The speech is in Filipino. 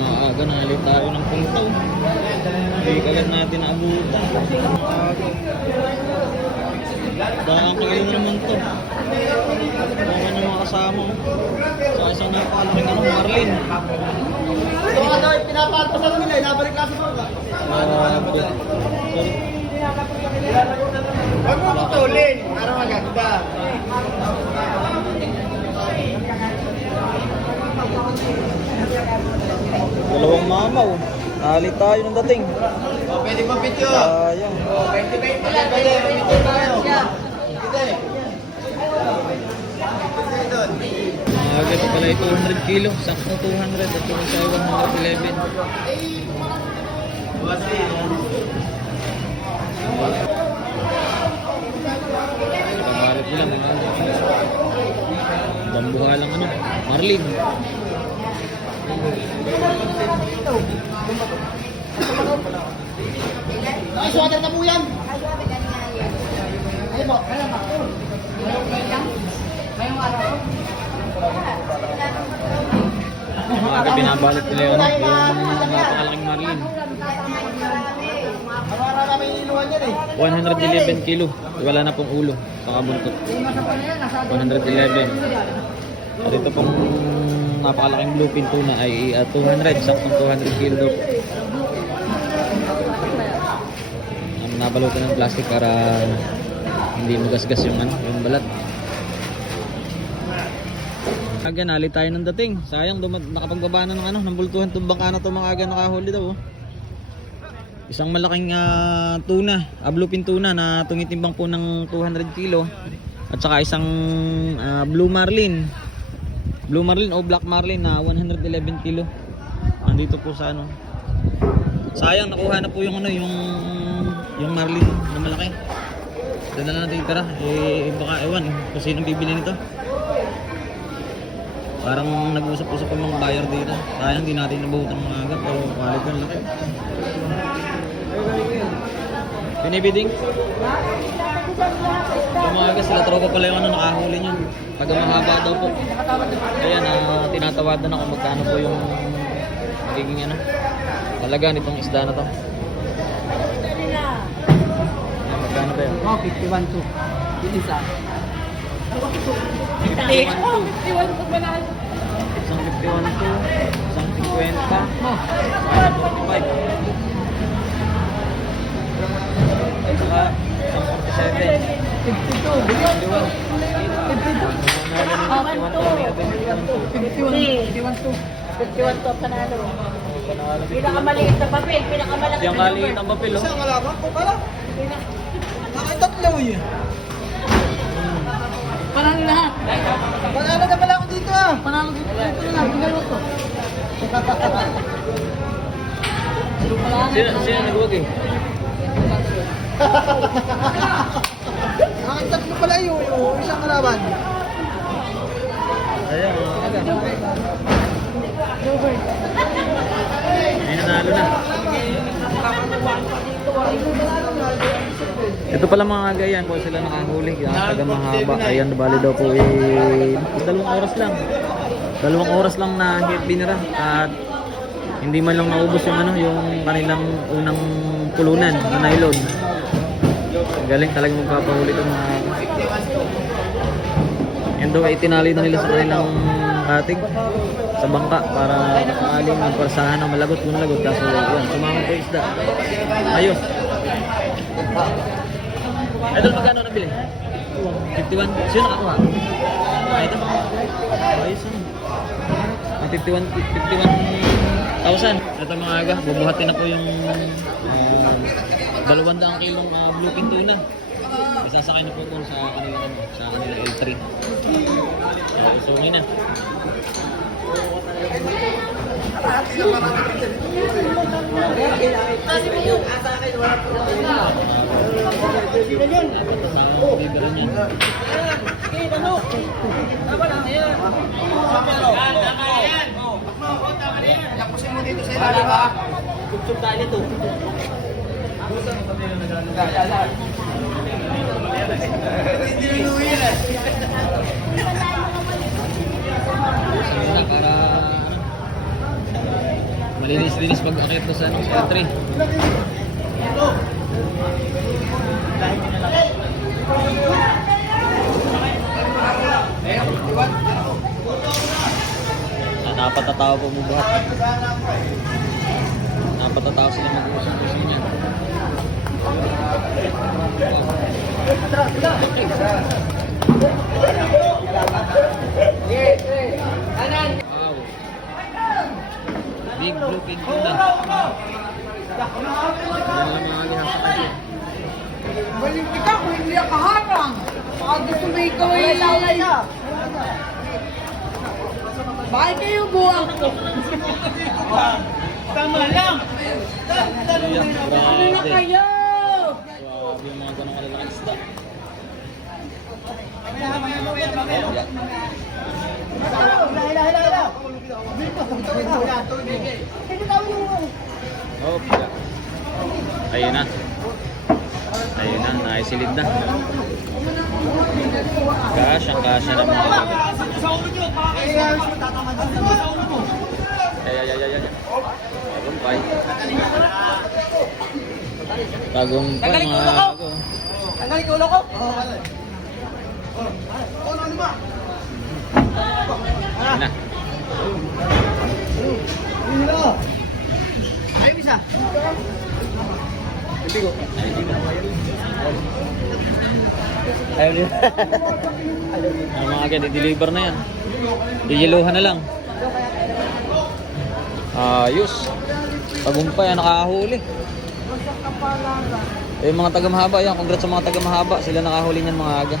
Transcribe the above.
maaga nalit tayo ng punto. Hindi kagad natin naabutan. Dahang kayo naman to. Kung ano mga kasama. Sa isang napakalaking Marlin. Ito nga daw, pinapalpasan nila, nabalik lang sa mga. Grabe. Huwag mo putulin, para maganda. Dalawang mamaw. Nalit tayo ng dating. O, pwede ba video? Sayang. O, 20-20 lang, pwede, video tayo. Pwede. Pwede doon. Ito pala ito 200 kilo. Sakto 200 at yung isa 111. Basi. Pamalit nila mga bambuha lang ano. Marlin. Nakaswater na po yan. Ay po, kaya ba? Ngayong araw. Mga binabalik nila yun. Yung napakalaking Marlin. Marami namin iniluhan yan eh. 111 kilo. Wala na pong ulo. Saka buntot. 111. At ito pong napakalaking bluefin tuna ay 200. Saktong 200 kilo daw. Nabalutan ng plastic para hindi magasgas yung yung balat. Aga nalit tayo ng dating. Sayang nakapagbaba na ng bultuhan tong bangka na to mga aga nakahuli daw. Isang malaking tuna, bluefin tuna na tumitimbang po ng 200 kilo at saka isang blue marlin. Blue marlin o black marlin na 111 kilo. Nandito po sa ano. Sayang nakuha na po yung yung marlin na malaki. Doon na natin tira. Baka ewan kung sino bibili nito. Parang nag-usap-usap yung mga buyer dito. Sayang hindi natin nabuhutan mga agad pero quality ang laki. Pinibiding? Tumaga sila tropa pala yung nakahuli niyan. Pag mahaba daw po. Kaya tinatawadan ako magkano po yung magiging talaga nitong isda na to. Magkano ba yun? 51-2. Yung isa. 51 to banal. Isang 51 to, isang 50, 45. Saka isang 51 to panalo. Pinakamaliit na papel, pinakamalaki yung kaliit ang papel. Isang alaman ko pala. Nakatatlo yun. Panalo lahat. Panalo na pala ako dito ah. Panalo dito na, pinalo to. Sino nagwag eh? Nakatatlo pala yun. Isang alaman. Ayan, mga aga. May nanalo na. Ito pala mga aga yan kung sila nakahuli. Taga mahaba. Ayan, bali daw po 2 oras lang. 2 oras lang na binira. At hindi man lang naubos yung yung kanilang unang pulunan na nylon. Galing talagang magpapahuli itong mga aga. Yan daw ay tinali na nila sa kanilang katig sa bangka para sakaling magparsahan ng malagot kung lagot. Kaso yan, sumama po isda. Ayos. Idol, magkano nabili? 51? Sino nakakuha? Ito ba? Ayos na. 51,000. Ito mga aga, bubuhatin na po yung 200 kilong bluefin tuna. Isasakay na po ito sa kanila L3. Isungin na. Tapusin mo dito sa ilalim ha. Tugtog tayo nito. Hindi luluhin eh. Para Malinis-linis pag akit mo sa tree. Napatatawa po mo buhat. Napatatawa sila mag-usap-usap niya. Wow. Big blue pig tuna. Yan lang mga alihas sa kanya. Balik kita kung hindi ang kaharang. Baka gusto mo ikaw ay... Bakit kayo buwang ko? Tama lang! Ayan, Ano na grabe. kayo? Grabe yung mga ganong kalalaking isda. Oh, yeah. Ayun na. Ayun na, naisilid na. Kasyang-kasya na mga bagay. Ay. Tagumpay. Tagumpay mga bago. Tanggalin ko ulo ko. Ayun na. Ayaw isa. Ayaw niyo. Ang mga agad, i-deliver na yan. Iyeluhan na lang. Ayos. Tagumpay, nakahuli. Eh, mga taga-mahaba yan. Congrats sa mga taga-mahaba. Sila nakahuli niyan mga aga.